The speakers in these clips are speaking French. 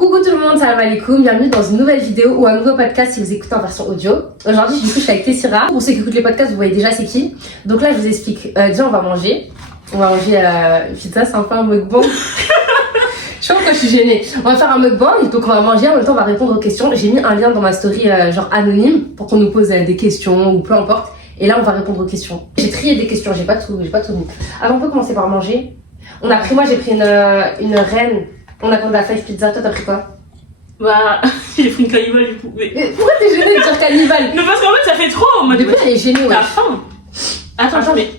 Coucou tout le monde, salam alaikum, bienvenue dans une nouvelle vidéo ou un nouveau podcast si vous écoutez en version audio. Aujourd'hui, du coup, je suis avec Tessira. Pour ceux qui écoutent les podcasts, vous voyez déjà c'est qui. Donc là, je vous explique. Déjà, on va manger. On va manger pizza, c'est un peu un mukbang. Je sais pas pourquoi je suis gênée. On va faire un mukbang, donc on va manger, en même temps on va répondre aux questions. J'ai mis un lien dans ma story genre anonyme pour qu'on nous pose des questions ou peu importe. Et là on va répondre aux questions. J'ai trié des questions, j'ai pas tout mis. Alors on peut commencer par manger. Moi j'ai pris une reine. On a pris de la five pizza, toi t'as pris quoi? Bah, j'ai pris une cannibale du coup. Mais pourquoi t'es gênée de dire cannibale? mais parce qu'en fait ça fait trop en mode. Depuis elle est gênée, ouais. T'as faim. Attends, je mets.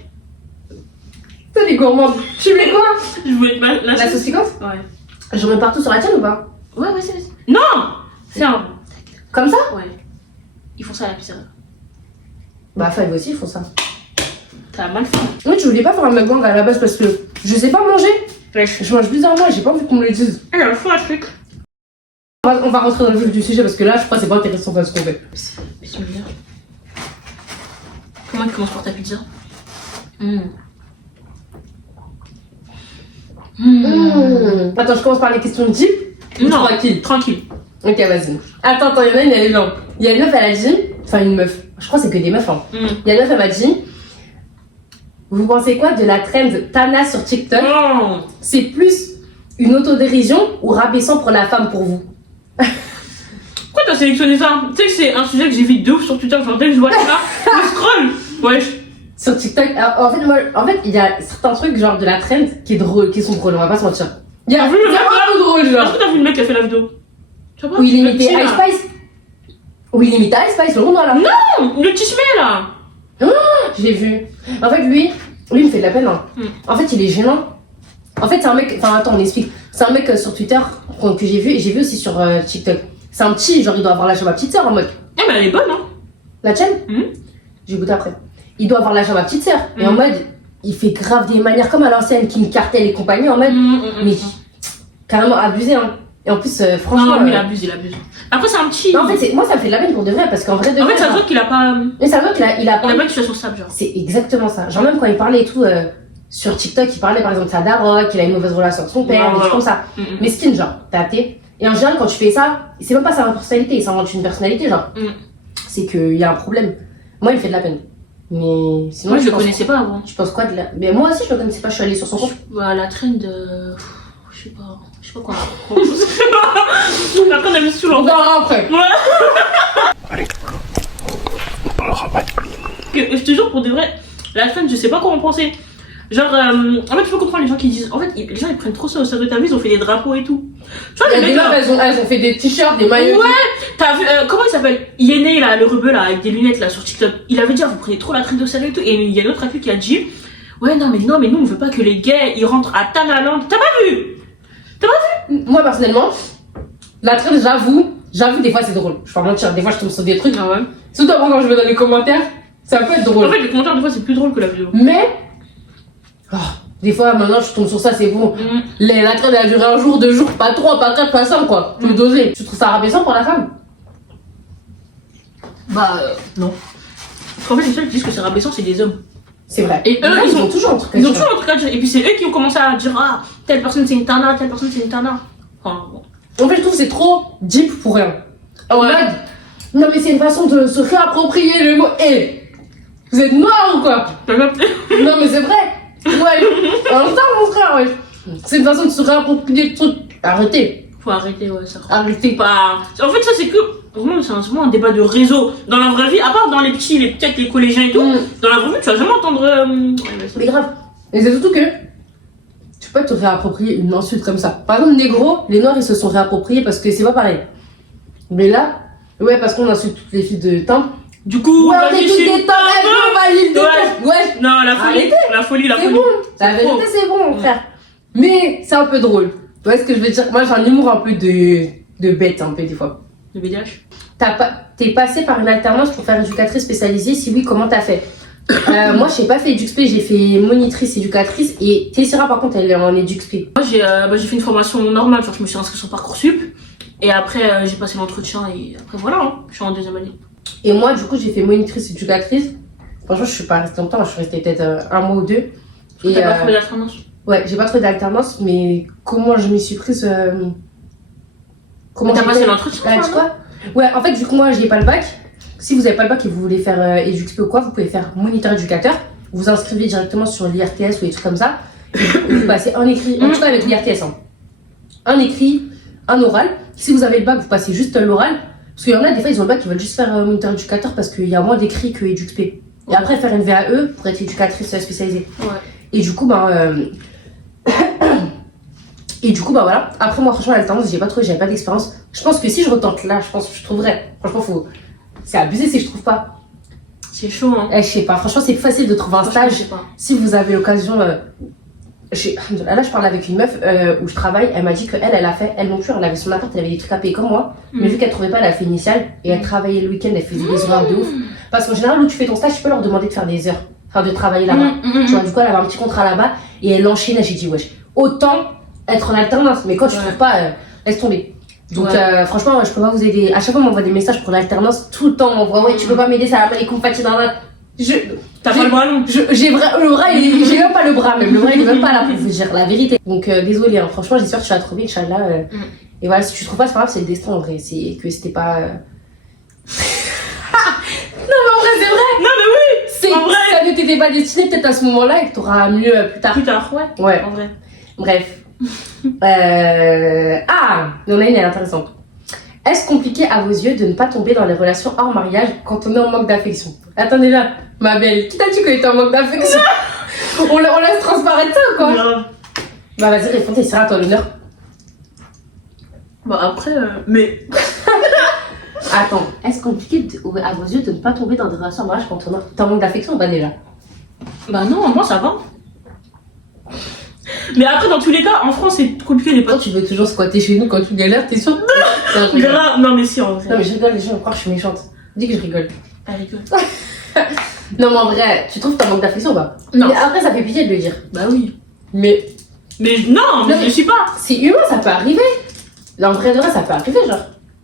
T'es des gourmandes. Tu mets quoi? Je voulais la sauce piquante? Ouais. Je mets partout sur la tienne ou pas? Ouais, c'est vas-y. Non! Tiens. Comme ça? Ouais. Ils font ça à la pizzeria. Bah, Five aussi, ils font ça. T'as mal fait. Oui, je voulais pas faire un mukbang à la base parce que je sais pas manger. Ouais. Je mange bizarrement et j'ai pas envie qu'on me le dise. Elle a le fou à truc. On va rentrer dans le vif du sujet parce que là, je crois que c'est pas intéressant ce qu'on fait. Bismillah. Comment tu commences par ta pizza? Attends, je commence par les questions de type. Non, tranquille. Ok, vas-y. Attends, il y en a une, elle est longue. Il y a une meuf, elle a dit. Enfin, une meuf. Je crois que c'est que des meufs. Hein. Il y a une meuf, elle m'a dit. Vous pensez quoi de la trend Tana sur TikTok? C'est plus une autodérision ou rabaissant pour la femme pour vous? Pourquoi t'as sélectionné ça? Tu sais que c'est un sujet que j'évite de ouf sur Twitter. Enfin, dès que je vois ça, je scroll. Wesh. Sur TikTok, alors, en fait, il y a certains trucs genre de la trend qui sont drôles, on va pas se mentir. Il y a un peu drôle, genre. Est-ce que t'as vu le mec qui a fait la vidéo? Où il imitait Ice Spice? Où il imitait Ice Spice, le rond là. Non, le petit chemin là. Je l'ai vu. En fait, lui il me fait de la peine. Hein. En fait, il est gênant. En fait, c'est un mec. Enfin, attends, on explique. C'est un mec sur Twitter que j'ai vu et j'ai vu aussi sur TikTok. C'est un petit, genre, il doit avoir l'âge de ma petite sœur en mode. Eh, mais elle est bonne, hein. La tienne? J'ai goûté après. Il doit avoir l'âge de ma petite sœur. Et en mode, il fait grave des manières comme à l'ancienne, King Cartel et compagnie, en mode. Mais carrément abusé, hein. Et en plus, franchement. Non, mais il abuse. Après, c'est un petit. Non, en fait, moi, ça me fait de la peine pour de vrai, parce qu'en vrai, en fait, ça se voit qu'il a pas. Mais ça se voit qu'il a pas. Il a pas une situation stable, genre. C'est exactement ça. Genre, même quand il parlait et tout, sur TikTok, il parlait par exemple de sa daronne, qu'il a une mauvaise relation avec son père, des trucs comme ça. Mais skin, genre, t'as capté? Et en général, quand tu fais ça, c'est même pas sa personnalité, il s'invente une personnalité, genre. C'est qu'il y a un problème. Moi, il me fait de la peine. Mais sinon. Moi, je le connaissais pas avant. Tu penses quoi de la. Mais moi aussi, je le connaissais pas, je suis allée sur son compte. Bah, la trend de. Je sais pas quoi. Après, on a mis sous l'eau. On verra après. Ouais. Allez, on parlera après. Je te jure, pour de vrai, la trend, je sais pas quoi en penser. Genre, en fait, tu peux comprendre les gens qui disent. En fait, les gens ils prennent trop ça au sérieux. T'as vu, ils ont fait des drapeaux et tout. Tu vois, les mecs. Elles ont fait des t-shirts, des maillots. Ouais, t'as vu, comment il s'appelle? Yéné, là, le rebeu, là, avec des lunettes, là, sur TikTok. Il avait dit, vous prenez trop la trend au sérieux et tout. Et il y a une autre actu qui a dit, ouais, non, mais nous, on veut pas que les gays, ils rentrent à Tanaland. T'as pas vu? Moi, personnellement, la trend, j'avoue, des fois, c'est drôle. Je vais pas mentir, des fois, je tombe sur des trucs. Ah ouais. Surtout avant, quand je vais dans les commentaires, ça peut être drôle. En fait, les commentaires, des fois, c'est plus drôle que la vidéo. Mais, des fois, maintenant, je tombe sur ça, c'est bon. La trend, elle a duré un jour, 2 jours, pas 3, pas 4, pas 5, quoi. Tu peux doser. Tu trouves ça rabaissant pour la femme? Bah, non. Parce qu'en fait, les seuls qui disent que c'est rabaissant, c'est des hommes. C'est vrai. Et eux, ils ont toujours un truc à Ils ont dire. toujours un truc à dire. Et puis, c'est eux qui ont commencé à dire, ah, telle personne, c'est une tana, telle personne, c'est une tana. Enfin, bon. En fait, je trouve que c'est trop deep pour rien. En mode, non, mais c'est une façon de se réapproprier le mot. Vous êtes noirs ou quoi? T'as capté? Non, mais c'est vrai. Ouais. En même temps, mon frère, ouais. C'est une façon de se réapproprier le truc. Arrêtez. Faut arrêter, ouais, ça. Arrêtez. Pas. En fait, ça, c'est que. Vraiment, c'est vraiment un débat de réseau. Dans la vraie vie, à part dans les petits, peut-être les collégiens et tout, dans la vraie vie, tu vas jamais entendre. Mais grave. Et c'est surtout que tu peux pas te réapproprier une insulte comme ça. Par exemple, négro, les noirs ils se sont réappropriés parce que c'est pas pareil. Mais là, ouais, parce qu'on insulte toutes les filles de teint. Du coup, ouais, on est toutes des teintes, ouais. Non, la folie. Arrêtez. La folie. C'est bon. La vérité, c'est bon, mon frère. Mais c'est un peu drôle. Tu vois ce que je veux dire? Moi, j'ai un humour un peu de bête, un peu, des fois. Le BDH. T'es passée par une alternance pour faire éducatrice spécialisée? Si oui, comment t'as fait? Moi, j'ai pas fait EduxP, j'ai fait monitrice éducatrice. Et Tessira, par contre, elle est en EduxP. Moi, j'ai fait une formation normale, genre je me suis inscrite sur Parcoursup. Et après, j'ai passé l'entretien et après, voilà, hein, je suis en 2e année. Et moi, du coup, j'ai fait monitrice éducatrice. Franchement, je suis pas restée longtemps, je suis restée peut-être 1 mois ou 2. Et t'as pas trouvé d'alternance? Ouais, j'ai pas trouvé d'alternance, mais comment je m'y suis prise Comment T'as j'ai passé fait l'entretien? Bah, tu sais quoi? Ouais, en fait, du coup, moi, j'ai pas le bac. Si vous avez pas le bac et vous voulez faire EduXP ou quoi, vous pouvez faire moniteur éducateur. Vous vous inscrivez directement sur l'IRTS ou des trucs comme ça. Et vous passez un écrit, en tout cas avec l'IRTS, hein. Un écrit, un oral. Si vous avez le bac, vous passez juste l'oral. Parce qu'il y en a, des fois, ils ont le bac, ils veulent juste faire moniteur éducateur parce qu'il y a moins d'écrits que EduXP. Et après, faire une VAE pour être éducatrice spécialisée. Ouais. Et du coup, et du coup, bah voilà. Après, moi, franchement, l'alternance, j'ai pas trouvé, j'avais pas d'expérience. Je pense que si je retente là, je pense que je trouverais. Franchement, c'est abusé si je trouve pas. C'est chaud, hein. Je sais pas, franchement, c'est plus facile de trouver un Franchement, je stage. sais pas. Si vous avez l'occasion. Là, je parle avec une meuf où je travaille. Elle m'a dit elle a fait, elle non plus, elle avait son appart, elle avait des trucs à payer comme moi. Mais vu qu'elle trouvait pas, elle a fait initiale et elle travaillait le week-end, elle faisait des horaires de ouf. Parce qu'en général, où tu fais ton stage, tu peux leur demander de faire des heures, enfin de travailler là-bas. Tu vois, du coup, elle avait un petit contrat là-bas et elle enchaînait. J'ai dit, wesh, autant être en alternance, mais quand tu trouves pas, laisse tomber. Donc, franchement, je peux pas vous aider. À chaque fois, on m'envoie des messages pour l'alternance, tout le temps, on m'envoie, ouais, tu peux pas m'aider, ça va pas les compatibles dans la. T'as pas le bras long. Le bras, j'ai même pas le bras, même le bras, il est même pas là pour vous dire la vérité. Donc, désolé, hein, franchement, j'espère que tu vas trouver, Inch'Allah. Et voilà, si tu trouves pas, c'est pas grave, c'est le destin en vrai. C'est que c'était pas. Non, mais en vrai, c'est vrai! Non, mais oui! C'est En vrai. ça ne t'était pas destiné, peut-être à ce moment-là, et que t'auras mieux plus tard. Plus tard, ouais. Ouais. En vrai. Bref. Ah, il y en a une, elle est intéressante. Est-ce compliqué à vos yeux de ne pas tomber dans les relations hors mariage quand on est en manque d'affection? Attendez là, ma belle, qui t'a dit que t'es en manque d'affection? on laisse transparaître ça ou quoi? Grave. Bah vas-y, réponds, c'est à toi l'honneur. Bah après, mais. Attends, est-ce compliqué à vos yeux de ne pas tomber dans des relations hors mariage quand on est en manque d'affection? Bah déjà. Bah non, moi ça va. Mais après, dans tous les cas, en France, c'est compliqué les Quand potes. tu veux toujours squatter chez nous quand tu galères, t'es sûr? Non, je rigole. Grave. Non, mais si, en vrai. Non mais je rigole, les gens vont croire que je suis méchante. Dis que je rigole. Elle rigole. Non mais en vrai, tu trouves que t'as un manque d'affection ou pas? Non. Mais après ça fait pitié de le dire. Bah oui. Mais Mais non, mais Non, je le suis pas. c'est humain, ça peut arriver. En vrai de vrai, ça peut arriver, genre.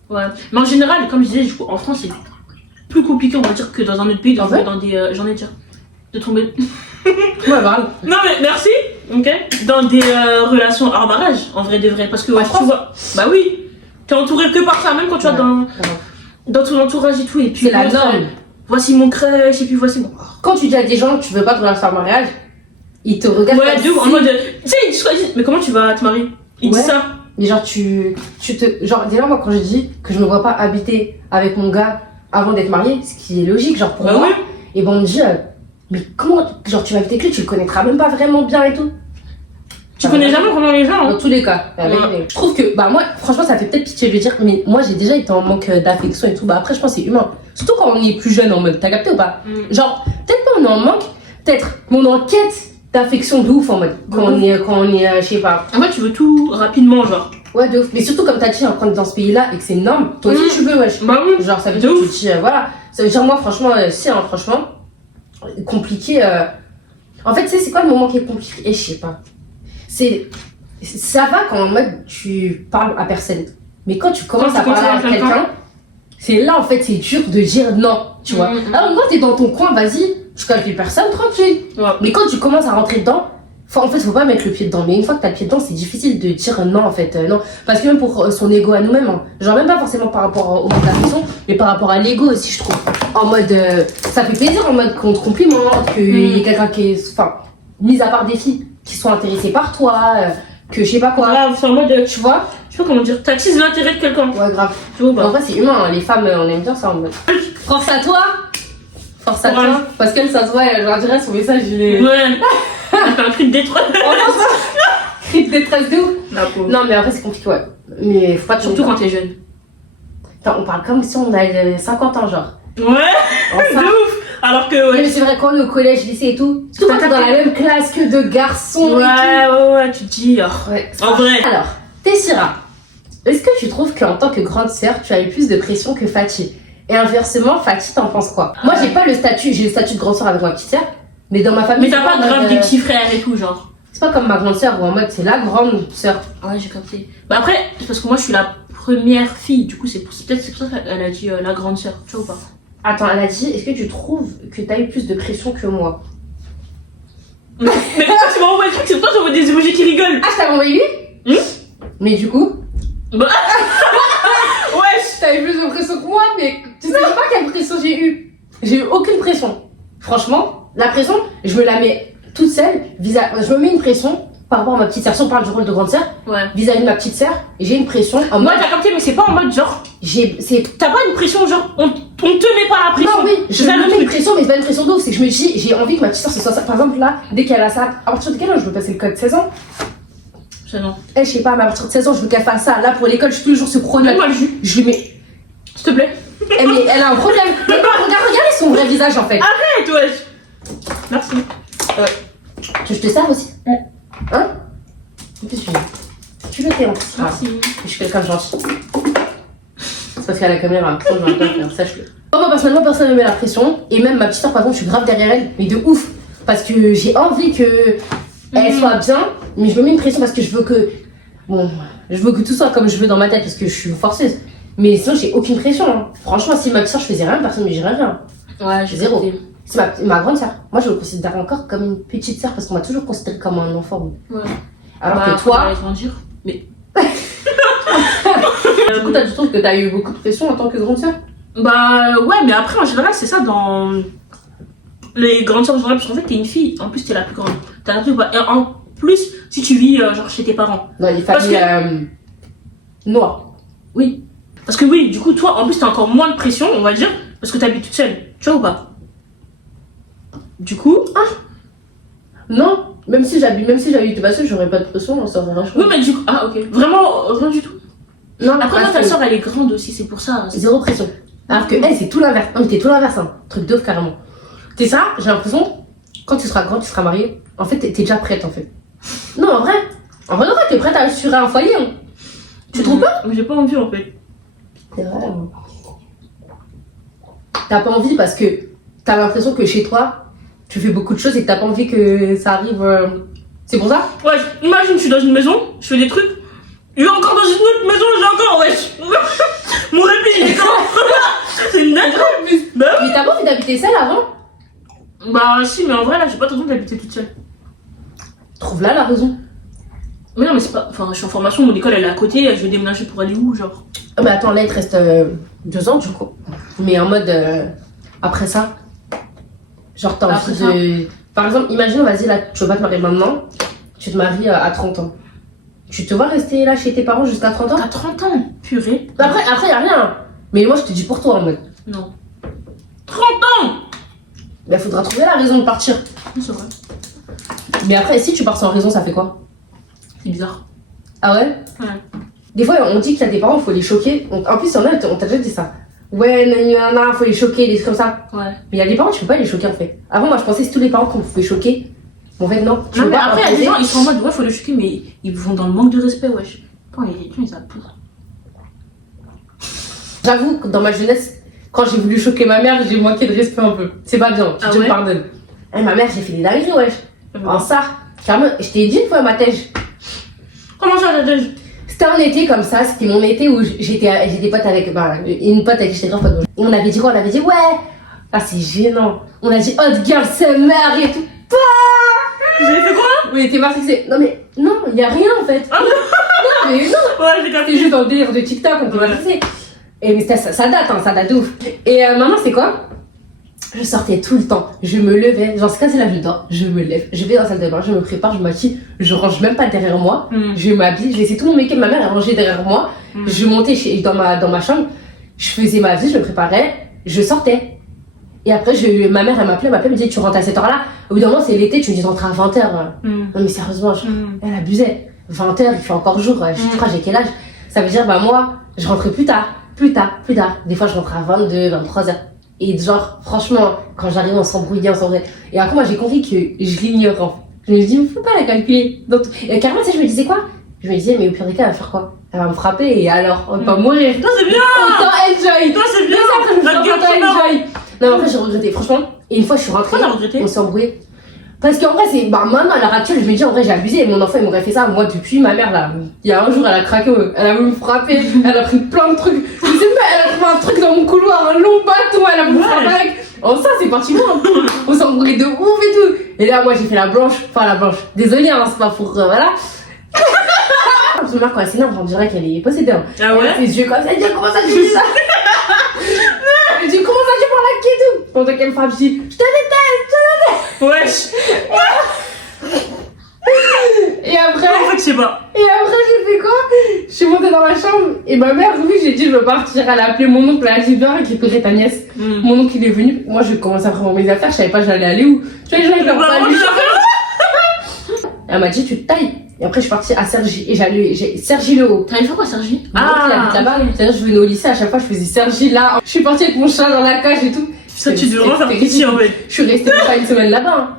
Ouais. Mais en général, comme je disais, du coup, en France, c'est plus compliqué, on va dire, que dans un autre pays, de Ah tomber ouais dans des. J'en ai déjà. De tomber. Ouais, bah. Non, mais merci. Ok. Dans des relations hors mariage, en vrai de vrai. Parce que En tu France vois. Bah oui. T'es entouré que par ça, même quand tu vas dans ton entourage et tout. Et puis. C'est la ouais, norme. Voici mon crush, et puis voici mon. Quand tu dis à des gens que tu veux pas de relation en mariage, ils te regardent. Ouais, comme de ouf, en si- mode. Tu sais, ils disent, mais comment tu vas te marier? Ils Ouais. disent ça. Mais genre, genre, déjà, moi, quand je dis que je me vois pas habiter avec mon gars avant d'être mariée, ce qui est logique, genre, pour Bah moi. oui. Et bon, on me dit, mais comment, genre, tu vas habiter avec lui, tu le connaîtras même pas vraiment bien et tout. Tu connais jamais vraiment les gens. Dans Hein. tous les cas. Je trouve que, bah, moi, franchement, ça fait peut-être pitié de le dire, mais moi, j'ai déjà été en manque d'affection et tout. Bah, après, je pense que c'est humain. Surtout quand on est plus jeune en mode, t'as capté ou pas? Genre, peut-être pas on est en manque, peut-être, mais on est en quête d'affection de ouf en mode. Quand on est, je sais pas. En fait, tu veux tout rapidement, genre. Ouais, de ouf. Mais surtout, comme t'as dit, quand t'es dans ce pays-là et que c'est une norme, toi aussi tu veux, wesh. Bah oui. Genre, ça veut De dire que tu ouf. te dis, voilà. Ça veut dire, moi, franchement, si, hein, franchement, compliqué. En fait, tu sais, c'est quoi le moment qui est compliqué? Et je sais pas. Ça va quand en mode tu parles à personne. Mais quand tu commences Quand à tu parler à commences à quelqu'un. quelqu'un, c'est là en fait c'est dur de dire non, tu vois. Alors moi t'es dans ton coin, vas-y, je calcule personne, tranquille. Ouais. Mais quand tu commences à rentrer dedans, en fait faut pas mettre le pied dedans. Mais une fois que t'as le pied dedans, c'est difficile de dire non en fait, non. Parce que même pour son ego à nous-mêmes, hein. Genre même pas forcément par rapport au manque d'affection, mais par rapport à l'ego aussi je trouve. En mode, ça fait plaisir en mode qu'on te complimente, qu'il y ait quelqu'un qui est, enfin, mis à part des filles qui sont intéressées par toi, que je sais pas quoi. Grave, c'est en mode. Tu vois? Je sais pas comment dire. T'attises l'intérêt de quelqu'un. Ouais, grave. Tu vois ou Mais en pas? vrai, c'est humain, hein. Les femmes, on aime bien ça en mode. Force à toi! Force à Ouais. toi! Parce qu'elle, ça se voit, je leur dirais son message, il est. Ouais. Elle fait un cri de détresse. Cri de détresse de ouf! La pauvre. Non, mais en vrai, c'est compliqué, ouais. Mais faut pas Surtout quand t'es jeune. Putain, on parle comme si on avait 50 ans, genre. Ouais. Enfin. De ouf. Alors que, Mais ouais. c'est vrai, quand on est au collège, lycée et tout, surtout quand t'es dans la même classe que de garçons Ouais, et ouais, tu te dis. Oh. tout. Ouais, En vrai. Alors, Tessira, est-ce que tu trouves qu'en tant que grande sœur, tu as eu plus de pression que Fatih? Et inversement, Fatih, t'en penses quoi? Moi, j'ai pas le statut, j'ai le statut de grande sœur avec ma petite sœur, mais dans ma famille. Mais t'as c'est pas grave en mode, des petits frères et tout, genre. C'est pas comme ma grande sœur où en mode c'est la grande sœur. Ouais, j'ai capté. Bah après, c'est parce que moi je suis la première fille, du coup c'est peut-être c'est pour ça qu'elle a dit la grande sœur, tu vois ou pas? Attends, elle a dit, est-ce que tu trouves que t'as eu plus de pression que moi? Mais pourquoi tu m'as envoyé le truc? C'est pourquoi j'envoie des emojis qui rigolent? Ah, je t'avais envoyé lui? Mais du coup. Bah. j'ai eu aucune pression. Franchement, la pression, je me la mets toute seule. Je me mets une pression par rapport à ma petite sœur. Si on parle du rôle de grande sœur, Ouais. vis-à-vis de ma petite sœur, j'ai une pression en Moi, mode. t'as capté, mais c'est pas en mode genre. T'as pas une pression, genre, on te met pas la pression. Non, oui, je C'est ça, me le mets une truc. pression, mais c'est pas une pression d'ouf. C'est que je me dis, j'ai envie que ma petite sœur se soit ça. Par exemple, là, dès qu'elle a ça, à partir de quel âge je veux passer le code 16 ans? C'est non. Elle, je sais pas, mais à partir de 16 ans, je veux qu'elle fasse ça. Là, pour l'école, je suis toujours ce chrono. Donne-moi le jus, Je lui mets. s'il te plaît. Mais elle a un problème. Mais non, regardez son vrai visage en fait. Arrête, wesh. Merci. Tu veux que je te serve aussi? Ouais. Hein? Qu'est-ce que tu veux? Tu veux, Théo? Merci. Je suis quelqu'un de gentil. C'est parce qu'à la caméra, sinon j'aurais pas faire, sache-le. Moi, personnellement, personne ne me met la pression. Et même ma petite soeur, par exemple, je suis grave derrière elle, mais de ouf. Parce que j'ai envie que elle soit bien, mais je me mets une pression parce que je veux que. Bon, je veux que tout soit comme je veux dans ma tête parce que je suis forceuse. Mais sinon, j'ai aucune pression. Hein. Franchement, si ma petite soeur, je faisais rien, personne ne me dirait rien. Ouais, J'ai zéro. C'est ma grande sœur. Moi, je me considère encore comme une petite sœur parce qu'on m'a toujours considéré comme un enfant. Ouais. Alors Bah, que toi. faudrait grandir. Mais. Du coup, tu trouves que t'as eu beaucoup de pression en tant que grande sœur? Bah ouais, mais après en général c'est ça dans les grandes sœurs en général, parce qu'en fait t'es une fille, en plus t'es la plus grande. T'as l'impression que et en plus si tu vis genre chez tes parents. Dans les Parce familles noires. Oui. Parce que oui, du coup toi en plus t'as encore moins de pression, on va dire, parce que t'habites toute seule. Tu vois ou pas? Du coup. Non, même si j'habite pas seule, j'aurais pas de pression, ça aurait rien Oui changé. mais du coup. Ah ok. Vraiment rien du tout. Non, Après moi parce ta que soeur elle est grande aussi, c'est pour ça. zéro pression. Alors que elle, c'est tout l'inverse. Non, mais t'es tout l'inverse, hein. Truc d'ouf carrément. T'es ça, j'ai l'impression, quand tu seras grande, tu seras mariée, en fait, t'es déjà prête en fait. Non, en vrai, t'es prête à assurer un foyer. Hein. Tu trouves pas? Mais j'ai pas envie en fait. C'est vrai. Hein. T'as pas envie parce que t'as l'impression que chez toi, tu fais beaucoup de choses et que t'as pas envie que ça arrive. C'est pour ça? Ouais, imagine je suis dans une maison, je fais des trucs. Il est encore dans une autre maison, j'ai encore, wesh. Mon répit, il est quand? C'est une dinguerie. Bah Mais t'as pas envie d'habiter seule avant? oui. Bah si, mais en vrai, là, j'ai pas trop envie d'habiter toute seule. Trouve là la raison. Mais non, mais c'est pas... Enfin, je suis en formation, mon école, elle est à côté, je vais déménager pour aller où, genre? Ah bah attends, là il te reste 2 ans du coup. Mais en mode après ça, genre t'as Après envie de. Par exemple, imagine, vas-y là, tu veux pas te marier maintenant, tu te maries à 30 ans. Tu te vois rester là chez tes parents jusqu'à 30 ans? T'as 30 ans, purée. Après y a rien. Mais moi je te dis pour toi en mode. Non. 30 ans. Bah faudra trouver la raison de partir. C'est vrai. Mais après, si tu pars sans raison, ça fait quoi? C'est bizarre. Ah ouais? Ouais. Des fois, on dit qu'il y a des parents, il faut les choquer. En plus, il y en a, on t'a déjà dit ça. Ouais, nanana, faut les choquer, des trucs comme ça. Ouais. Mais il y a des parents, tu peux pas les choquer en fait. Avant, moi, je pensais que c'est tous les parents qu'on pouvait choquer. Mais en fait, non. Tu Non, peux mais pas après, il y a des imposer. gens, ils sont en mode, ouais, faut le choquer, mais ils vont dans le manque de respect, wesh. Quand ils abusent. J'avoue que dans ma jeunesse, quand j'ai voulu choquer ma mère, j'ai manqué de respect un peu. C'est pas bien, Ah je te ouais? pardonne. Eh, ma mère, j'ai fait des dingueries, wesh. En ça, carrément, je t'ai dit une fois ma tège. Comment ça, la C'était un été comme ça, c'était mon été où j'étais pote avec une pote avec qui j'étais grave pote. Et on avait dit quoi? On avait dit ouais. Ah c'est gênant. On a dit hot girl summer et tout. Vous avez fait quoi? On était matrixés. Non mais non, il y a rien en fait. Ah Non mais non. Ouais, j'ai C'était capté. juste un délire de TikTok, on était Ouais. matrixés. Et mais ça date, hein, ça date de ouf. Et maman c'est quoi? Je sortais tout le temps, je me levais, genre c'est quand c'est là je dors, je me lève, je vais dans la salle de bain, je me prépare, je m'habille, je range même pas derrière moi, je m'habille, je laissais tout mon make-up, ma mère elle rangeait derrière moi, je montais dans ma chambre, je faisais ma vie, je me préparais, je sortais. Et après ma mère elle m'appelait, elle me disait tu rentres à cette heure là, au bout d'un moment c'est l'été, tu me dis rentrer à 20h. Non mais sérieusement, elle abusait, 20h il fait encore jour, je crois j'ai quel âge, ça veut dire bah moi je rentrais plus tard, des fois je rentrais à 22, 23h. Et genre, franchement, quand j'arrive, on s'embrouillait. Et après, moi, j'ai compris que je l'ignore. Hein. Je me dis, faut pas la calculer. Donc, et carrément, tu sais, je me disais quoi? Je me disais, mais au pire des cas, elle va faire quoi? Elle va me frapper et alors, on va pas mourir. Toi, c'est bien! Autant enjoy! Toi, c'est bien! Mais ça, après, je me La suis gueule dit, autant qui meurt. enjoy! Non, mais après, j'ai regretté, franchement. Et une fois, je suis rentrée, Pourquoi t'as regretté? on s'est embrouillé. Parce qu'en vrai, c'est. Bah, maintenant, à l'heure actuelle, je me dis, en vrai, j'ai abusé. Mon enfant, il m'aurait fait ça. Moi, depuis ma mère, là, il y a un jour, elle a craqué, elle a voulu me frapper, elle a pris plein de trucs. Je sais pas, elle a trouvé un truc dans mon couloir, un long bâton, elle a voulu me frapper avec. Oh, ça, c'est parti loin. On s'est embrouillé de ouf et tout. Et là, moi, j'ai fait la blanche. Enfin, la blanche. Désolée, hein, c'est pas pour. Voilà. Ma mère, quand elle s'énerve, on dirait qu'elle est possédée. Hein. Ah ouais? Elle a ses yeux comme ça, elle dit, comment ça, tu dis ça? Elle dit, comment ça, tu parles pendant qu'elle me frappe, je dis, je te déteste. Wesh. Et après, En fait, je sais pas. j'ai fait quoi? Je suis montée dans la chambre et ma mère, oui, j'ai dit, je veux partir. Elle a appelé mon oncle, elle a dit, viens récupérer ta nièce. Mon oncle, il est venu. Moi, je commençais à prendre mes affaires, je savais pas j'allais aller où. Tu vois, les gens, ils leur parlent. Elle m'a dit, tu te tailles. Et après, je suis partie à Cergy. Et j'ai Cergy le haut. T'avais fait quoi, Sergi? Il habite là-bas. C'est-à-dire, je venais au lycée, à chaque fois, je faisais Cergy là. Je suis partie avec mon chat dans la cage et tout. Ça, tu devrais faire C'était pitié, en fait. Je suis restée pas une semaine là-bas. Hein.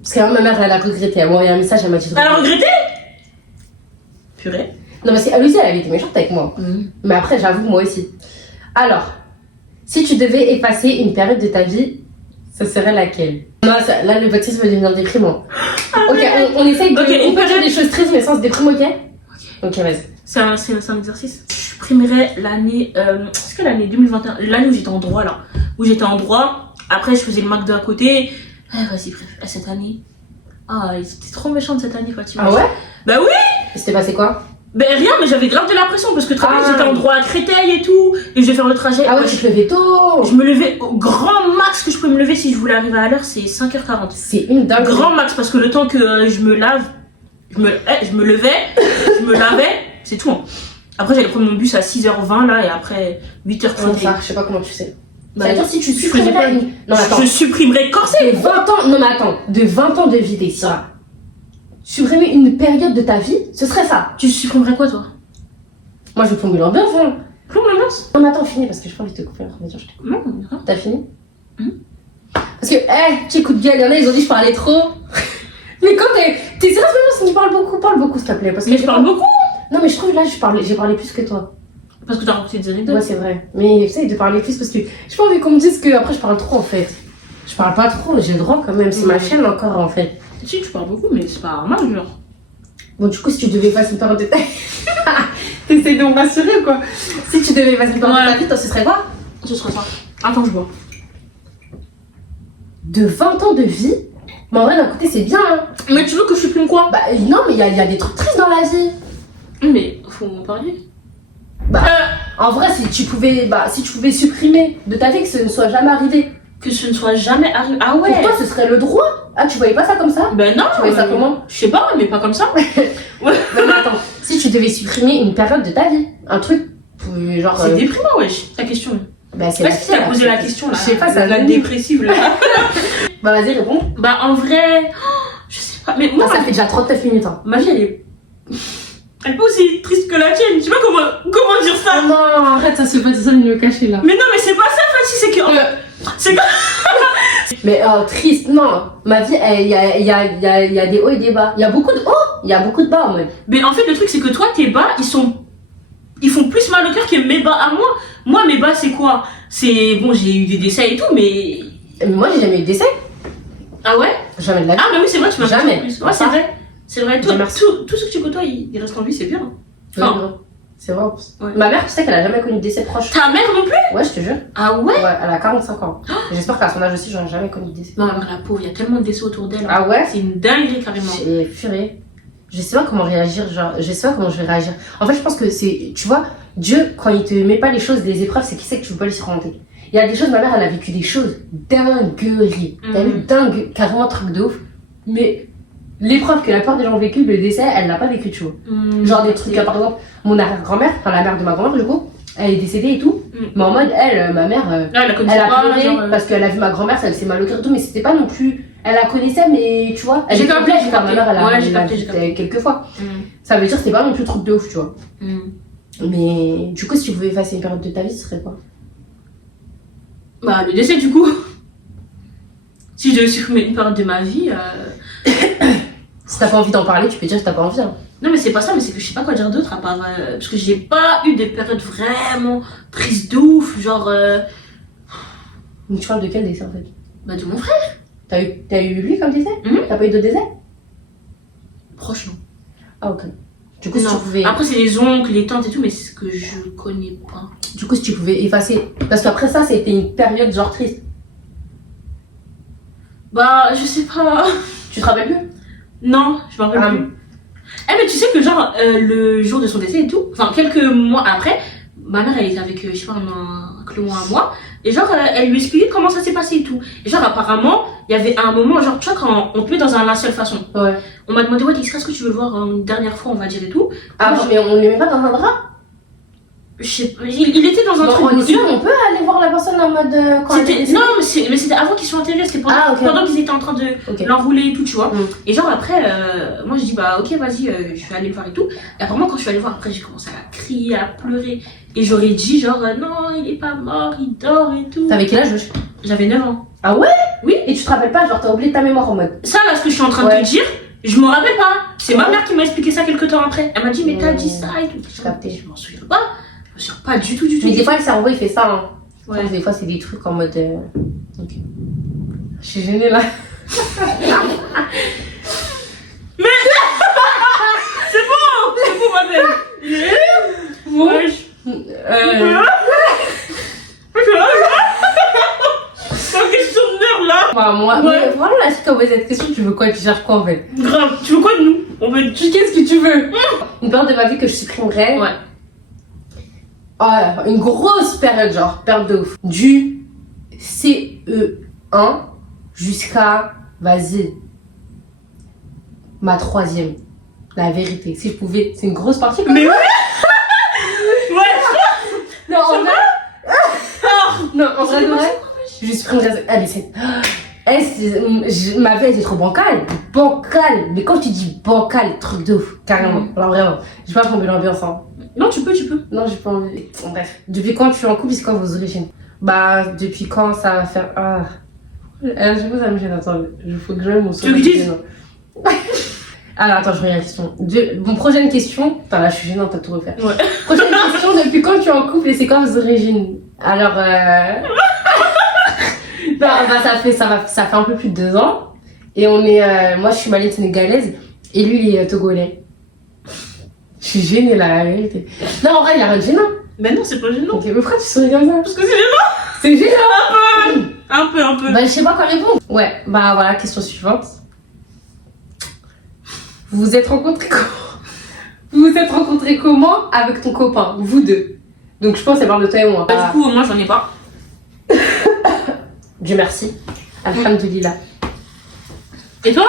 Parce que ma mère, elle a regretté. Elle m'a envoyé un message, elle m'a dit. Elle a regretté? Purée. Non, parce qu'elle aussi, elle avait été méchante avec moi. Mais après, j'avoue, moi aussi. Alors, si tu devais effacer une période de ta vie, ce serait laquelle? Non, là, le podcast va devenir déprimant. Ok, on essaye de. Ok, on une peut dire période- des choses tristes, mais sans se déprimer, ok? Ok, vas-y. C'est un exercice. Je supprimerais l'année. Est-ce que l'année 2021, l'année où j'étais en droit là, où j'étais en droit. Après, je faisais le McDo à côté. Vas-y, bref, cette année. Ah, ils étaient trop méchants cette année, Fatima. Ah ouais? Bah oui. Et c'était passé quoi? Ben rien, mais j'avais grave de la pression parce que très bien, Ah. j'étais en droit à Créteil et tout, et je vais faire le trajet. Ah ouais, tu te levais tôt! Je me levais au grand max que je peux me lever si je voulais arriver à l'heure, c'est 5h40. C'est une dingue. Grand max parce que le temps que je me lave, je me levais, je me lavais, c'est tout. Hein. Après, j'allais prendre mon bus à 6h20 là, et après 8h30. Comment ça? Je sais pas comment tu sais. Bah, C'est-à-dire si tu je faisais pas- supprimerais une. Non, attends. Je supprimerais corset. De 20 ans. Non, mais attends. De 20 ans de vie, t'es ça. Supprimer une période de ta vie, ce serait ça. Tu supprimerais quoi toi? Moi, je plombe l'ambiance, hein. Plombe l'ambiance? Non, mais attends, finis parce que je pas envie de te couper. Alors, vas-y, je te coupe. Non, d'accord. T'as fini? Mhm. Parce que, petit coup de gueule, il y en a, ils ont dit je parlais trop. Mais quand t'es sérieuse maintenant, si tu parles beaucoup, s'il te plaît. Parce que Mais je parle beaucoup. Non, mais je trouve là, j'ai parlé plus que toi. Parce que t'as raconté des anecdotes. Ouais, c'est vrai. Mais essaye de parler plus parce que j'ai pas envie qu'on me dise que après je parle trop en fait. Je parle pas trop, j'ai le droit quand même. C'est ma chaîne encore en fait. Si, tu parles beaucoup, mais c'est pas mal, genre. Bon, du coup, si tu devais passer une période de ta t'essayes de me rassurer quoi. Si tu devais passer une période de ta vie, toi, ce serait quoi? Ce serait ça. Attends, je vois. De 20 ans de vie? Mais en vrai, d'un côté, c'est bien. Hein. Mais tu veux que je supprime quoi? Bah, non, mais il y a des trucs tristes dans la vie. Mais faut m'en parler. Bah, en vrai, si tu pouvais supprimer de ta vie que ce ne soit jamais arrivé, Que ce ne soit jamais arrivé. Ah ouais. pour toi, ce serait le droit. Ah, tu voyais pas ça comme ça? Ben non. Tu voyais ça comment? Je sais pas, mais pas comme ça. Non, mais attends, si tu devais supprimer une période de ta vie, un truc, genre. C'est déprimant, wesh, ta question. Bah, c'est Est-ce que t'as posé la question là? Je sais pas, ça la va dépressive là. Bah, vas-y, réponds. Bah en vrai, je sais pas. Mais moi, Ah, ça fait déjà 39 minutes. Hein. ma vie elle est. Elle est pas aussi triste que la tienne. Je sais pas comment dire ça. Oh non, arrête, ça se passe ça de me cacher là. Mais non, mais c'est pas ça, Fatih, c'est que. C'est pas. Mais triste, non. Ma vie, il y a des hauts et des bas. Il y a beaucoup de hauts, il y a beaucoup de bas en mode. Mais en fait, le truc c'est que toi, tes bas, ils font plus mal au cœur que mes bas à moi. Moi, mes bas, c'est quoi? C'est. Bon, j'ai eu des décès et tout, mais. Mais moi, j'ai jamais eu de décès. Ah ouais? Jamais de la vie. Ah, mais oui, c'est vrai, tu m'as Jamais. plus. Ouais, c'est vrai. C'est vrai. Toi, Merci. tout ce que tu côtoies, il reste en lui, c'est bien. Ouais, Enfin, non. C'est vrai. Ouais. Ma mère, tu sais qu'elle a jamais connu de décès proche. ta mère non plus? Ouais, je te jure. Ah ouais? Ouais, elle a 45 ans. Et j'espère qu'à son âge aussi, j'aurais jamais connu de décès. Non, ma mère, la pauvre, il y a tellement de décès autour d'elle. Ah ouais? C'est une dinguerie carrément. J'ai furé. Je sais pas comment réagir, genre, je sais pas comment je vais réagir. En fait, je pense que c'est, tu vois, Dieu, quand il te met pas les choses, des épreuves, c'est qu'il sait que tu peux pas les surmonter. Il y a des choses, ma mère, elle a vécu des choses dingueries. T'as vu, dingue, carrément un truc de ouf. Mais l'épreuve que la plupart des gens ont vécu, le décès, elle l'a pas vécu, tu vois. Genre des trucs, par exemple, mon arrière-grand-mère, enfin la mère de ma grand-mère, du coup, elle est décédée et tout. Mais en mode, elle, ma mère, Ah, elle la elle connaissait a pas, pleuré genre, parce qu'elle a vu ma grand-mère, ça elle s'est mal au cœur et tout, mais c'était pas non plus. Elle la connaissait, mais tu vois, elle J'ai était capté, complète, j'ai quand ma capté. mère, elle a Ouais, j'ai elle l'a capté, vu j'ai capté. quelques fois. Ça veut dire que c'était pas non plus truc de ouf, tu vois. Mais du coup, si tu pouvais effacer une période de ta vie, ce serait quoi? Bah, le décès, du coup. Si je devais supprimer une période de ma vie. Si t'as pas envie d'en parler, tu peux dire que t'as pas envie. Hein. Non, mais c'est pas ça, mais c'est que je sais pas quoi dire d'autre à part. Parce que j'ai pas eu des périodes vraiment tristes de ouf, genre. Donc tu parles de quel décès en fait? Bah, de mon frère. T'as eu lui comme décès? Mhm. T'as pas eu de décès? Proche, non. Ah ok. Du coup, si Non. tu pouvais. Après, c'est les oncles, les tantes et tout, mais c'est ce que je connais pas. Du coup, si tu pouvais effacer. Parce qu'après ça, c'était une période genre triste. Bah, je sais pas. Tu te rappelles plus? Non, je m'en rappelle plus. Eh, mais tu sais que, genre, le jour de son décès et tout, enfin, quelques mois après, ma mère, elle était avec, je sais pas, un Clément à moi. Et genre, elle lui expliquait comment ça s'est passé et tout. Et genre, apparemment, il y avait un moment, genre, tu vois, quand on te met dans un linceul façon. Ouais. On m'a demandé, ouais, Dixka, est-ce que tu veux le voir une dernière fois, on va dire et tout. Ah, Moi, mais on ne le met pas dans un drap? je sais pas, il était dans un Non, truc. en islam, on peut aller voir la personne en mode. Quand elle est décédée. Non, mais c'était avant qu'ils soient enterrés, c'était pendant qu'ils étaient en train de l'enrouler et tout, tu vois. Et genre, après, moi, je dis, bah, ok, vas-y, je vais aller le voir et tout. Et apparemment, quand je suis allée voir, après, j'ai commencé à crier, à pleurer. Et j'aurais dit, genre, non, il est pas mort, il dort et tout. T'avais quel âge, wesh? J'avais 9 ans. Ah ouais? Oui. Et tu te rappelles pas, genre, t'as oublié ta mémoire en mode. Ça, là, ce que je suis en train de te dire, je m'en rappelle pas. C'est ma mère qui m'a expliqué ça quelques temps après. Elle m'a dit, mais t'as dit ça et tout. Je m'en souviens pas. Je me souviens pas du tout. Mais des fois, le cerveau, il fait ça, hein. Ouais. Des fois, c'est des trucs en mode. Ok. Je suis gênée là. C'est bon, ma belle. Bon. C'est une question de nerf là. Bah, moi, Ouais. mais vraiment, là, si t'as posé cette question, tu veux quoi? Tu cherches quoi en fait? Grave, tu veux quoi de nous? On veut. Qu'est-ce que tu veux? Une période de ma vie que je supprimerais. Ouais. Ah, une grosse période, genre, période de ouf. Du CE1 jusqu'à, vas-y, ma 3e. La vérité, si je pouvais, c'est une grosse partie. Quand même. Mais ouais. Non, en vrai. Non, en vrai, de vrai, je supprimerais. Ah, mais c'est. Ma vie était trop bancale. Bancale. Mais quand tu dis bancale, truc de ouf, carrément. Alors vraiment, j'ai pas tombé l'ambiance, hein. Non, tu peux. Non, j'ai pas envie. Bon, bref. Depuis quand tu es en couple, c'est quoi vos origines? Bah, depuis quand ça va faire. Ah. Je vous ça me gêne, attends. Il faut que j'aille mon Tu veux que je dise? Alors, attends, je regarde la question. Bon, prochaine question. Attends, là, je suis gênante, t'as tout refaire. Ouais. Prochaine question, depuis quand tu es en couple et c'est quoi vos origines? Alors, non, bah, ça fait un peu plus de 2 ans. Et on est. Moi, je suis malienne sénégalaise et lui, il est togolais. Je suis gênée là, la vérité. Non, en vrai, il y a rien de gênant. Mais non, c'est pas gênant. Ok, mais pourquoi tu souris comme ça? Parce que c'est gênant. C'est gênant. Un peu. Bah, je sais pas quoi répondre. Ouais, bah voilà, question suivante. Vous vous êtes rencontrés comment avec ton copain, vous deux? Donc je pense qu'elle parle de toi et moi. Bah, du coup, moi, j'en ai pas. Dieu merci. Alhamdulillah. Et toi?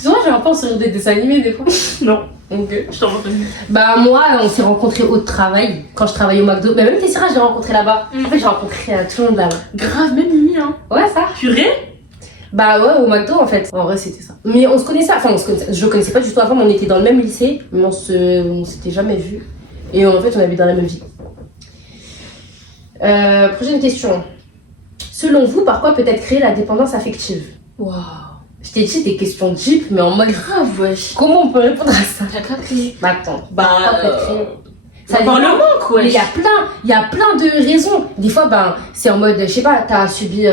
Tu vois, j'ai un peu en sourire des dessins animés des fois. Non. Donc, Je t'en reconnais. bah moi, on s'est rencontrés au travail quand je travaillais au McDo. Mais même Tessira, j'ai rencontré là-bas. En fait, j'ai rencontré tout le monde là-bas. Grave, même Mimi, hein. Ouais, ça. Purée? Bah ouais, au McDo en fait. En vrai, c'était ça. Mais on se connaissait, enfin on se connaissait. Je le connaissais pas du tout avant, mais on était dans le même lycée, mais on s'était jamais vus. Et en fait, on avait dans la même vie. Prochaine question. Selon vous, par quoi peut être créée la dépendance affective? Waouh. Je t'ai dit des questions deep, mais en mode Grave, wesh. comment on peut répondre à ça? T'as capté. Bah attends. Bah, par quoi peut être créée ça dépend. dépend le manque, Mais wesh. il y a plein de raisons. Des fois, ben, c'est en mode, je sais pas, t'as subi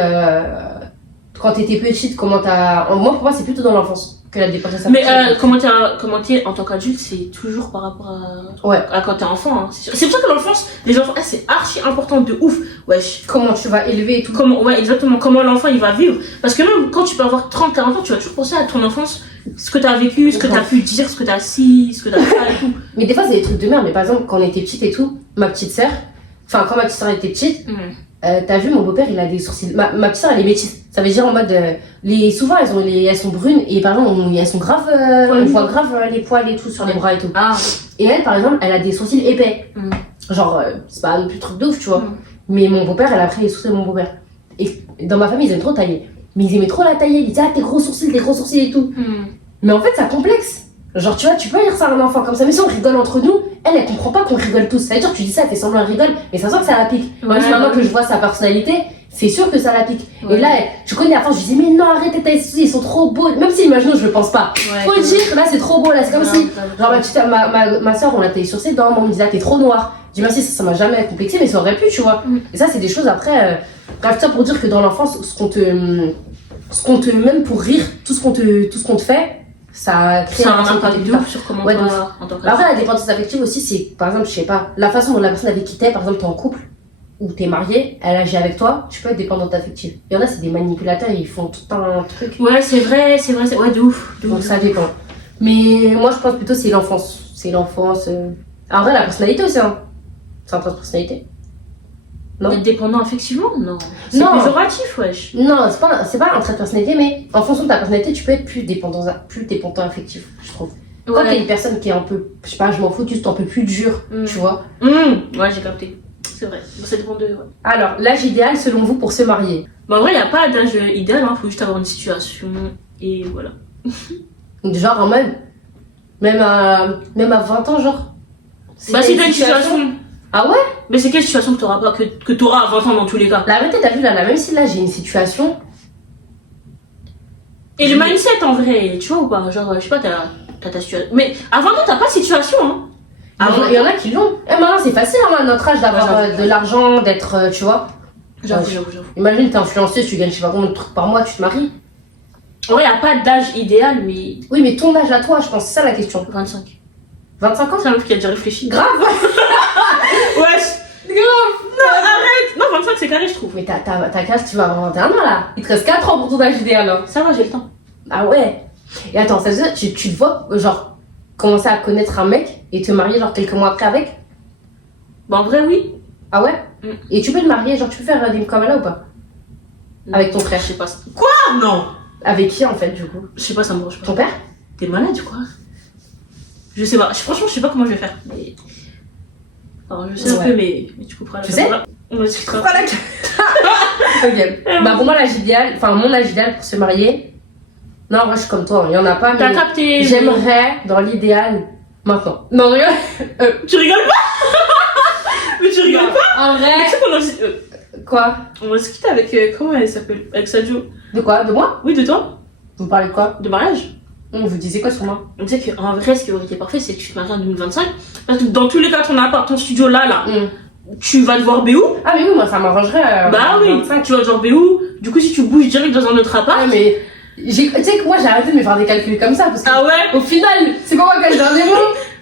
quand t'étais petite, comment t'as. Moi, pour moi, c'est plutôt dans l'enfance que la dépendance affective. Mais comment t'es en tant qu'adulte, c'est toujours par rapport à, Ouais. à quand t'es enfant. Hein. C'est pour ça que l'enfance, les enfants, c'est archi important de ouf. Wesh. Comment tu vas élever et tout. Ouais, exactement. Comment l'enfant il va vivre. Parce que même quand tu peux avoir 30, 40 ans, tu vas toujours penser à ton enfance, ce que t'as vécu, ce que t'as pu dire, ce que t'as si, ce que t'as fait et tout. Mais des fois, c'est des trucs de merde. Mais par exemple, quand on était petite et tout, ma petite sœur, enfin, quand ma petite sœur était petite, t'as vu, mon beau-père, il a des sourcils. Ma petite sœur, elle est métisse. Ça veut dire en mode. Souvent, elles sont brunes et par exemple, elles sont grave. On voit grave les poils et tout sur les bras et tout. Ah. Et elle, par exemple, elle a des sourcils épais. Genre, c'est pas non plus truc de ouf, tu vois. Mais mon beau-père, elle a pris les sourcils de mon beau-père. Et dans ma famille, ils aiment trop tailler. Mais ils aimaient trop la tailler. Ils disaient, ah, tes gros sourcils et tout. Mais en fait, ça complexe. Genre, tu vois, tu peux dire ça à un enfant comme ça. Mais si on rigole entre nous, elle comprend pas qu'on rigole tous. Ça veut dire, tu dis ça, elle fait semblant, elle rigole, mais ça sent que ça la pique. Moi, maintenant que je vois sa personnalité, c'est sûr que ça la pique. Et là, tu connais, avant, je disais, mais non, arrêtez tes sourcils, ils sont trop beaux. Même si, imaginons, je le pense pas. Faut le dire, là, c'est trop beau, là, c'est comme si. Genre, ma soeur, on a taillé sur ses dents, maman me disait, ah, t'es trop noire. Je dis, merci, ça m'a jamais complexé, mais ça aurait pu, tu vois. Et ça, c'est des choses après. Bref, ça pour dire que dans l'enfance, même pour rire, tout ce qu'on te fait, ça crée un impact de ouf sur comment ouais, toi, en tant que. Après, la dépendance affective aussi, c'est par exemple, je sais pas, la façon dont la personne avec qui t'es, par exemple, t'es en couple ou t'es marié, elle agit avec toi, tu peux être dépendante affective. Il y en a, c'est des manipulateurs, ils font tout un truc. Ouais, c'est vrai, ouais, de ouf. Donc ça dépend. Mais moi, je pense plutôt c'est l'enfance. En vrai, la personnalité aussi, hein. C'est un trait de personnalité. Non. D'être dépendant affectivement? Non. C'est Non. péjoratif, wesh. Non, c'est pas un trait de personnalité, mais en fonction de ta personnalité, tu peux être plus dépendant affectif, je trouve. Quand t'es une personne qui est un peu, je sais pas, je m'en fous, juste un peu plus dur, tu vois. Ouais, j'ai capté. C'est vrai. Bon, ça dépend de. Ouais. Alors, l'âge idéal selon vous pour se marier? Bah, en vrai, il n'y a pas d'âge idéal, hein. Faut juste avoir une situation et voilà. Genre en mode, même à 20 ans, genre. Bah, c'est une situation. Ah ouais? Mais c'est quelle situation que t'auras pas, que t'auras à 20 ans dans tous les cas? La vérité, t'as vu là, même si là j'ai une situation. Et le mindset en vrai, tu vois ou pas? Genre, je sais pas, t'as ta situation. Mais à 20 ans, t'as pas de situation, hein. Il y en a qui l'ont. Et maintenant, c'est facile hein, à notre âge d'avoir de l'argent, d'être, tu vois. J'avoue. Imagine, t'es influenceuse, tu gagnes je sais pas combien de trucs par mois, tu te maries. En vrai, y a pas d'âge idéal, mais. Oui, mais ton âge à toi, je pense, c'est ça la question. 25. 25 ans? C'est un meuf qui a déjà réfléchi. Grave! Wesh! Grave! Non, arrête! Non, 25 c'est carré, je trouve. Mais t'as quel âge, tu vas avoir 21 ans là? Il te reste 4 ans pour ton âge idéal hein. Ça va, j'ai le temps. Ah ouais? Et attends, ça veut dire, tu te vois, genre, commencer à connaître un mec et te marier, genre, quelques mois après avec? Bah, en vrai, oui. Ah ouais? Et tu peux te marier, genre, tu peux faire des mkamala ou pas? Avec ton frère? Je sais pas. Quoi? Non! Avec qui en fait, du coup? Je sais pas, ça me branche pas. Ton père? T'es malade ou quoi? Je sais pas. Franchement, je sais pas comment je vais faire. Mais. Alors, je sais un peu, mais tu couperas la Tu sais? On va discuter. Ok. Bah, pour moi, l'âge idéal, enfin, mon âge idéal pour se marier. Non, moi, je suis comme toi, il y en a pas, T'as mais. capté. J'aimerais, dans l'idéal, maintenant. Non, regarde. Tu rigoles pas? Mais tu rigoles pas? En Mais vrai. tu sais qu'on Quoi? on a discuté avec. Comment elle s'appelle? Avec Sadio. De quoi? De moi? Oui, de toi? Vous parlez de quoi? De mariage? Vous disiez quoi sur moi? On sait qu'en vrai, ce qui aurait été parfait, c'est que tu te maries en 2025. Parce que dans tous les cas, ton appart, ton studio là, tu vas devoir BO. Ah, mais oui, moi, ça m'arrangerait. Bah oui, 25. tu vas devoir BO. Du coup, si tu bouges direct dans un autre appart. Ah, mais. Tu sais que moi, j'ai arrêté de me faire des calculs comme ça, parce que. Ah ouais? Au final, c'est pas moi qui ai le dernier mot.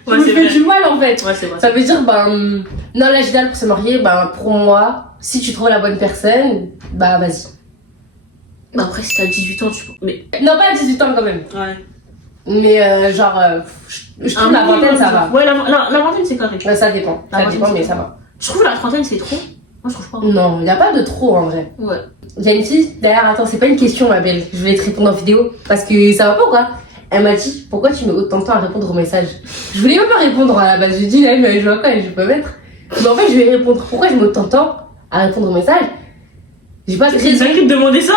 Ouais, Je me c'est fais vrai. du mal en fait. Ouais, c'est vrai. Ça veut dire, non, l'âge idéal pour se marier, pour moi, si tu trouves la bonne personne, bah vas-y. Bah après, si t'as 18 ans, tu peux. Mais. Non, pas à 18 ans quand même. Ouais. Mais je trouve la vingtaine, ça va. Ouais, la vingtaine, c'est carré. Ouais, ça dépend. La Ça vingtaine, dépend, c'est mais trop. ça va. Je trouve la trentaine, c'est trop. Moi, je trouve pas. Non, il n'y a pas de trop en vrai. Ouais. Il y a une fille, d'ailleurs, attends, c'est pas une question, ma belle. Je vais te répondre en vidéo parce que ça va pas ou quoi? Elle m'a dit, pourquoi tu mets autant de temps à répondre aux messages? Je voulais même pas répondre à la base. Je dis, mais je vois pas, je peux mettre. Mais en fait, je vais répondre. Pourquoi je mets autant de temps à répondre aux messages? J'ai pas de C'est raison. dingue de demander ça.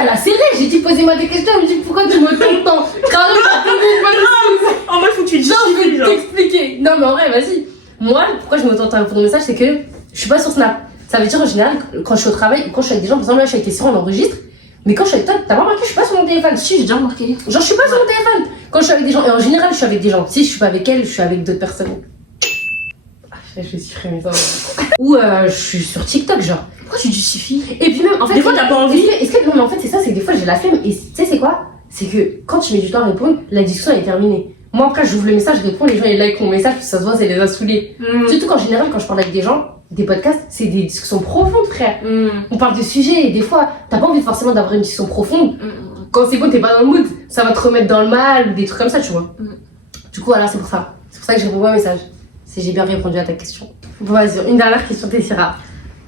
Elle a serré, j'ai dit, posez-moi des questions. Elle me dit, pourquoi tu mets autant de temps? Carrément, t'as posé une bonne question. En vrai, faut que tu te Non, je justifies, vais genre. t'expliquer. Non, mais en vrai, vas-y. Moi, pourquoi je mets autant de temps à répondre aux messages, c'est que je suis pas sur Snap. Ça veut dire, en général, quand je suis au travail ou quand je suis avec des gens, par exemple, là, je suis avec tes sœurs, on enregistre. Mais quand je suis avec toi, t'as pas remarqué, je suis pas sur mon téléphone. Si, j'ai déjà remarqué. Genre, je suis pas sur mon téléphone. Quand je suis avec des gens, et en général, je suis avec des gens. Si je suis pas avec elle, je suis avec d'autres personnes. Ah, je vais supprimer ça. Ou je suis sur TikTok, genre. Pourquoi tu te justifies? Et puis même, en fait. Des fois, t'as pas envie. Non, mais en fait, c'est ça, c'est que des fois, j'ai la flemme. Et tu sais, c'est quoi? C'est que quand tu mets du temps à répondre, la discussion est terminée. Moi, après, j'ouvre le message, je réponds, les gens, ils like mon message, puis ça se voit, ça les a saoulés. Surtout qu'en général, quand je parle avec des gens, des podcasts, c'est des discussions profondes, frère. On parle de sujets, et des fois, t'as pas envie forcément d'avoir une discussion profonde. Quand c'est bon, t'es pas dans le mood, ça va te remettre dans le mal, ou des trucs comme ça, tu vois. Du coup, voilà, c'est pour ça. C'est pour ça que je réponds pas au message. Si j'ai bien répondu à ta question. Bon, vas-y, une dernière question, Tessira.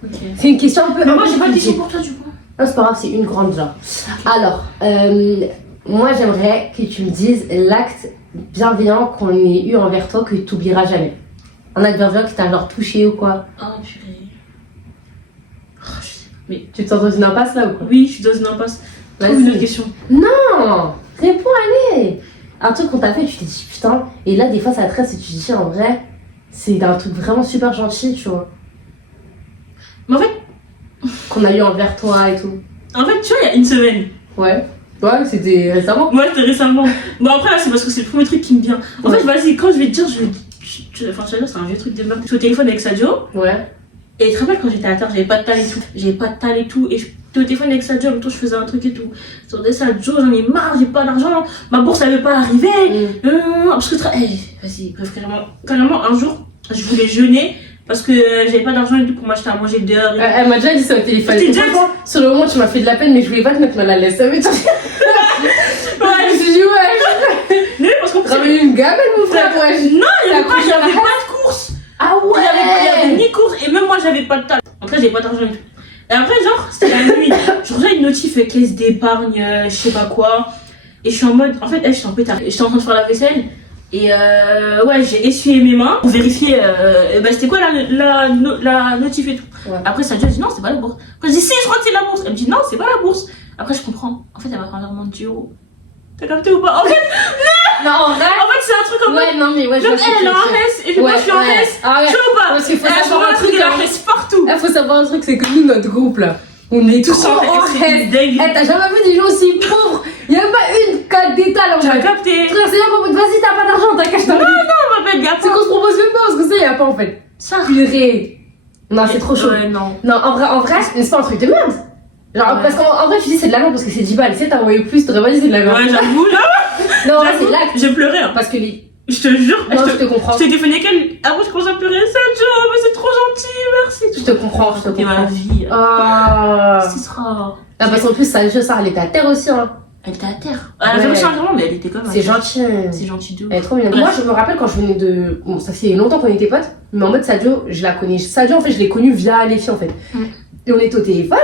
Ok. C'est une question un peu. Mais moi, j'ai pas de question pour toi, du coup. Non, c'est pas grave, c'est une grande genre. Alors, moi j'aimerais que tu me dises l'acte bienveillant qu'on ait eu envers toi que tu oublieras jamais. Un acte bienveillant qui t'a genre touché ou quoi? Oh, purée. Oh, je sais. Mais Tu te sens dans une impasse là ou quoi? oui, je suis dans une impasse. Vas-y. Trouve une autre question. Non! Réponds, allez! Un truc qu'on t'a fait, tu t'es dit putain, et là des fois ça te reste et tu te dis en vrai, c'est un truc vraiment super gentil, tu vois. Mais en fait, Qu'on a eu envers toi et tout. tu vois, il y a une semaine. Ouais. Ouais, c'était récemment. Moi, c'était récemment. Bon, après, là, c'est parce que c'est le premier truc qui me vient. En Ouais. fait, vas-y, quand je vais te dire, enfin, je vais dire, c'est un vieux truc de meuf. Je suis au téléphone avec Sadio. Ouais. Et tu te rappelles quand j'étais à terre, j'avais pas de tal et tout. J'avais pas de tal et tout. Et j'étais au téléphone avec Sadio, en même temps, je faisais un truc et tout. Sur des Sadio, j'en ai marre, j'ai pas d'argent. Ma bourse, elle veut pas arriver. Parce que, vas-y, bref, carrément, un jour, je voulais jeûner. Parce que j'avais pas d'argent et tout pour m'acheter à manger dehors. Elle m'a déjà dit ça au téléphone. Je t'ai déjà Franchement, sur le moment, tu m'as fait de la peine, mais je voulais pas te mettre mal à l'aise. Ça veut dire. Ouais, Je me suis dit, ouais, mais parce qu'on j'avais une gamelle, mon frère, ouais. Non, il y avait T'as pas, pris j'avais la pas de course. Ah Il y avait ouais. ni cours et même moi j'avais pas de talent. Après j'avais pas d'argent. Et après genre c'était la nuit. Genre j'ai une notif caisse d'épargne, je sais pas quoi. Et je suis en mode, en fait je suis en pétard. J'étais en train de faire la vaisselle. Et ouais j'ai essuyé mes mains pour vérifier c'était quoi la notif et tout. Ouais. Après ça dit non c'est pas la bourse. Après je dis si je crois que c'est la bourse. Elle me dit non c'est pas la bourse. Après je comprends. En fait elle m'a fait un virement de 10 €. T'as capté ou pas? En fait Non, en vrai. c'est un truc comme Ouais, non, mais ouais, je donc vois ce que elle tu est veux en dire. S et puis moi je suis en S. Ah ouais. Tu vois ou pas? Parce qu'il faut Elle savoir voit un truc, de la hein. S partout. Il faut savoir un truc, c'est que nous, notre groupe là, on est Tous trop en en S, reste. dingue. Eh, t'as jamais vu des gens aussi pauvres? Y'a même pas une carte d'état là. Tu as capté? Frère, c'est même pas vas-y, t'as pas d'argent, t'as caché ta vie. On m'appelle gars. C'est qu'on se propose même pas parce que ça, y'a pas en fait. Ça. Purée. Non, c'est trop chaud. Ouais, non. Non, en vrai, c'est pas un truc de merde. Genre, Ouais. parce qu'en vrai, tu dis c'est de la merde parce que c'est 10 balles. Tu sais, t'as envoyé plus, t'aurais pas dit c'est de la merde. Ouais, j'avoue, là. Non, en vrai, c'est l'acte. J'ai pleuré. Hein. Parce que les. Je te jure. Non, je te comprends. Je t'ai téléphoné qu'elle. Après, je commence à pleurer. Sergio, mais c'est trop gentil, merci. Je te comprends, je te C'était ma comprends. vie. Ah. Ce sera. Ah, parce qu'en plus, ça, elle était à terre aussi, hein. Elle était à terre. Elle a Ouais. jamais changé, mais elle était comme C'est gentil. C'est gentil de ouf. Elle est trop mignonne. Bref. Moi, je me rappelle quand je venais de. Bon, ça fait longtemps qu'on était potes, mais en mode Sadio, je la connais. Sadio, en fait, je l'ai connue via les filles, en fait. Mm. Et on était au téléphone,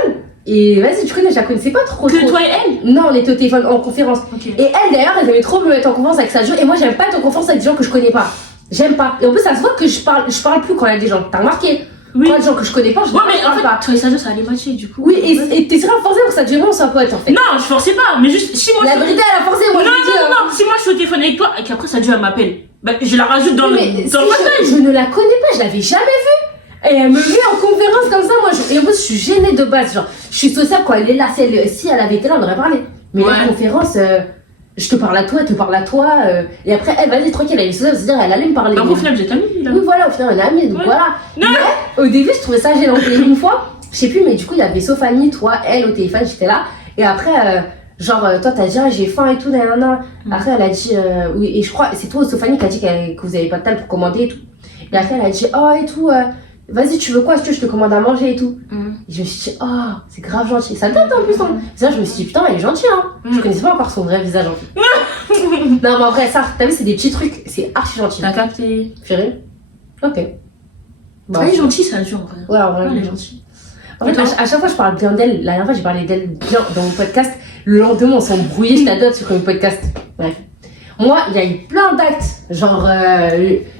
et vas-y, tu connais, je la connaissais pas trop. Que trop. toi et elle? Non, on était au téléphone en conférence. Ok. Et elle, d'ailleurs, elle aimait trop me mettre en confiance avec Sadio, et moi, j'aime pas être en confiance avec des gens que je connais pas. J'aime pas. Et en plus, ça se voit que je parle plus quand il y a des gens. T'as remarqué? Oui. Quand il y a des gens que je connais pas, je Ouais, mais en parle fait, pas. toi et Sergio, ça allait matcher du coup. Oui, et t'es sûrement forcé pour que Sadio et moi, on soit potes, en fait. Non, je forçais pas, mais juste si moi La je. vérité, elle a forcé, moi, Non, je te dis. non, si moi je suis au téléphone avec toi et qu'après Sergio elle m'appelle, bah je la rajoute dans Mais le si dans le message. je ne la connais pas, je l'avais jamais vue. Et elle me met en conférence comme ça, moi. Et en plus, je suis gênée de base. Genre, je suis sociable quand elle est là. Si elle avait été là, on aurait parlé. Mais Ouais. la conférence, je te parle à toi, elle te parle à toi. Et après, elle, vas-y, tranquille, elle est sociable, c'est-à-dire, elle allait me parler. Donc au final, vous êtes amis là. Oui, voilà, au final, on est amis, donc Ouais. voilà. Non. Mais au début, je trouvais ça gênant. Et une fois, je sais plus, mais du coup, il y avait Sophanie, toi, elle au téléphone, j'étais là. Et après, genre, toi, t'as dit, ah, j'ai faim et tout, nanana. Après, elle a dit, oui, et je crois, c'est toi, Sophanie, qui a dit que vous avez pas de table pour commander et tout. Et après, elle a dit, oh, et tout, vas-y, tu veux quoi, si tu veux, je te commande à manger et tout. Et je me suis dit, oh, c'est grave gentil. Ça date en plus, hein. C'est là, je me suis dit, putain, elle est gentille, hein. Je connaissais pas encore son vrai visage, en fait. Non, mais en vrai, ça, t'as vu, c'est des petits trucs, c'est archi gentil. T'as capté. Ferré? Ok. Bah, Elle est gentille, Sergio en vrai. ouais, en vrai, Elle elle est est gentille. En fait, à chaque fois, je parle bien d'elle. La dernière fois, j'ai parlé d'elle bien dans mon podcast. Le lendemain, on s'est embrouillé, je t'adore sur le podcast. Bref. Moi, il y a eu plein d'actes, genre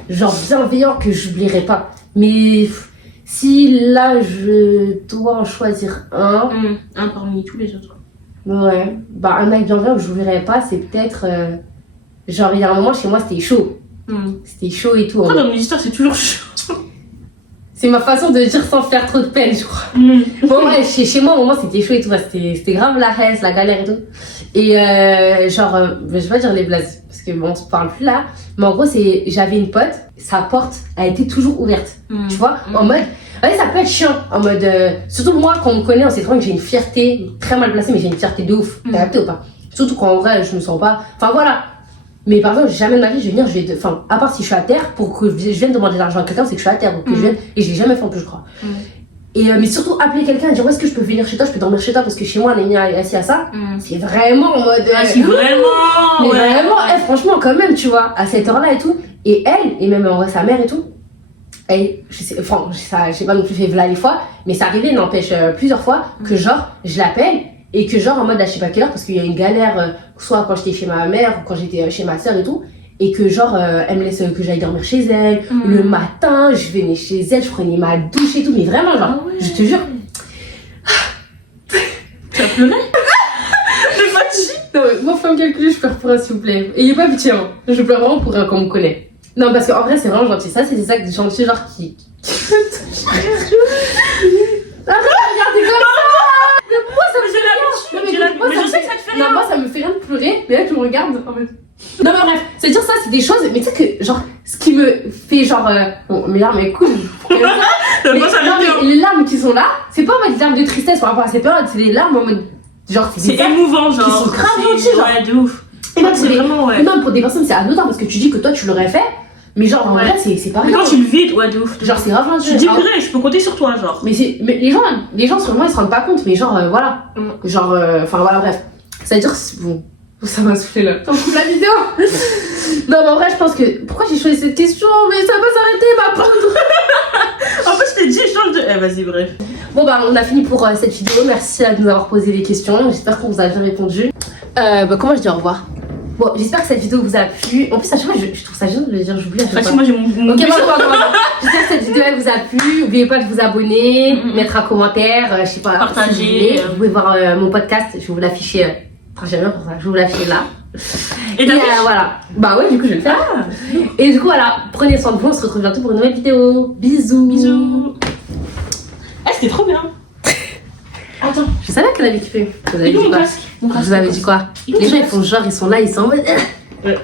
bienveillants que j'oublierai pas. Mais si là, je dois en choisir un, Un parmi tous les autres. ouais, bah un acte bienveillant que j'oublierai pas, c'est peut-être. Genre, il y a un moment, chez moi, c'était chaud. C'était chaud et tout. Pourquoi dans mes histoires c'est toujours chaud? C'est ma façon de dire sans faire trop de peine, je crois. Bon, ouais, chez moi, au moment, c'était chaud et tout. C'était grave la haine, la galère et tout. Et je vais pas dire les blazes, parce que bon, on se parle plus là. Mais en gros, j'avais une pote, sa porte a été toujours ouverte. Tu vois, en mode. Ouais, ça peut être chiant. En mode. Surtout moi, quand on me connaît, on sait très bien que j'ai une fierté très mal placée, mais j'ai une fierté de ouf. T'as capté ou pas? Surtout quand en vrai, je me sens pas. Enfin voilà. Mais par exemple, jamais de ma vie, je vais venir, enfin, à part si je suis à terre, pour que je vienne demander de l'argent à quelqu'un, c'est que je suis à terre, donc que je vienne, et je l'ai jamais fait en plus, je crois. Et mais surtout, appeler quelqu'un et dire, où est-ce que je peux venir chez toi, je peux dormir chez toi, parce que chez moi, on est mis assis à ça, c'est vraiment en mode. Ah, c'est vraiment. Mais Ouais. vraiment, franchement, quand même, tu vois, à cette heure-là et tout. Et elle, et même en vrai, sa mère et tout, elle, je sais pas non plus fait v'là les fois, mais ça arrivait, n'empêche, plusieurs fois, que genre, je l'appelle, et que genre en mode à je sais pas quelle heure parce qu'il y a une galère soit quand j'étais chez ma mère ou quand j'étais chez ma soeur et tout et que genre elle me laisse que j'aille dormir chez elle le matin je venais chez elle je prenais ma douche et tout mais vraiment genre je te jure Tu as pleuré? J'ai fatigué. non, moi faut me calculer je pleure pour un s'il vous plaît et il est pas pitié hein. Je pleure vraiment pour un qu'on me connaît non parce qu'en vrai c'est vraiment gentil ça c'est des actes gentils genre qui regardez comme ça mais moi ça me fait rien Mais je sais que ça te fait non, rien. moi ça me fait rien de pleurer, mais là tu me regardes en fait. Non, mais bref, c'est dire ça, c'est des choses, mais tu sais que genre, ce qui me fait genre. Bon, mes larmes elles coulent. Mais Moi, ça non, me mais les larmes qui sont là, c'est pas en mode des larmes de tristesse par rapport à ces périodes, c'est des larmes en mode. Genre, C'est des actes émouvant, genre. qui sont grave C'est- gentils, genre. Ouais, de ouf. Et même C'est pour des- vraiment, ouais. et même pour des personnes, c'est anodin parce que tu dis que toi tu l'aurais fait, mais genre en Ouais. vrai, c'est pas Mais rien. quand tu le vis, ouais, de ouf. Genre, c'est grave gentil. Tu te dis, Ah, purée, je peux compter sur toi, genre. mais les gens sur moi ils se rendent pas compte, mais genre voilà. Genre, enfin voilà, bref. C'est-à-dire, bon, ça m'a soufflé là. T'en coupes la vidéo. Non, mais en vrai, je pense que. Pourquoi j'ai choisi cette question? Mais ça va pas s'arrêter, ma pote. En fait, je t'ai dit, change de. Vas-y, bref. Bon, bah, on a fini pour cette vidéo. Merci de nous avoir posé des questions. J'espère qu'on vous a bien répondu. Comment je dis au revoir? Bon, j'espère que cette vidéo vous a plu. En plus, à chaque fois, je trouve ça gênant de le dire, j'oublie à chaque fois. Moi, j'ai mon. Ok, bon. J'espère que cette vidéo elle vous a plu. N'oubliez pas de vous abonner, mettre un commentaire, je sais pas. Partager. Si vous voulez. Vous pouvez voir mon podcast, je vais vous l'afficher. J'ai rien pour ça, je vais vous l'afficher là. Et voilà. Bah ouais, du coup, je vais le faire. Et du coup, voilà, prenez soin de vous. On se retrouve bientôt pour une nouvelle vidéo. Bisous. Bisous. Ah, c'était trop bien. Attends. Je savais qu'elle avait kiffé. Vous avez dit Mon quoi? casque. Vous avez dit quoi? Les gens, ils font genre, ils sont là, ils sont en mode. Ouais.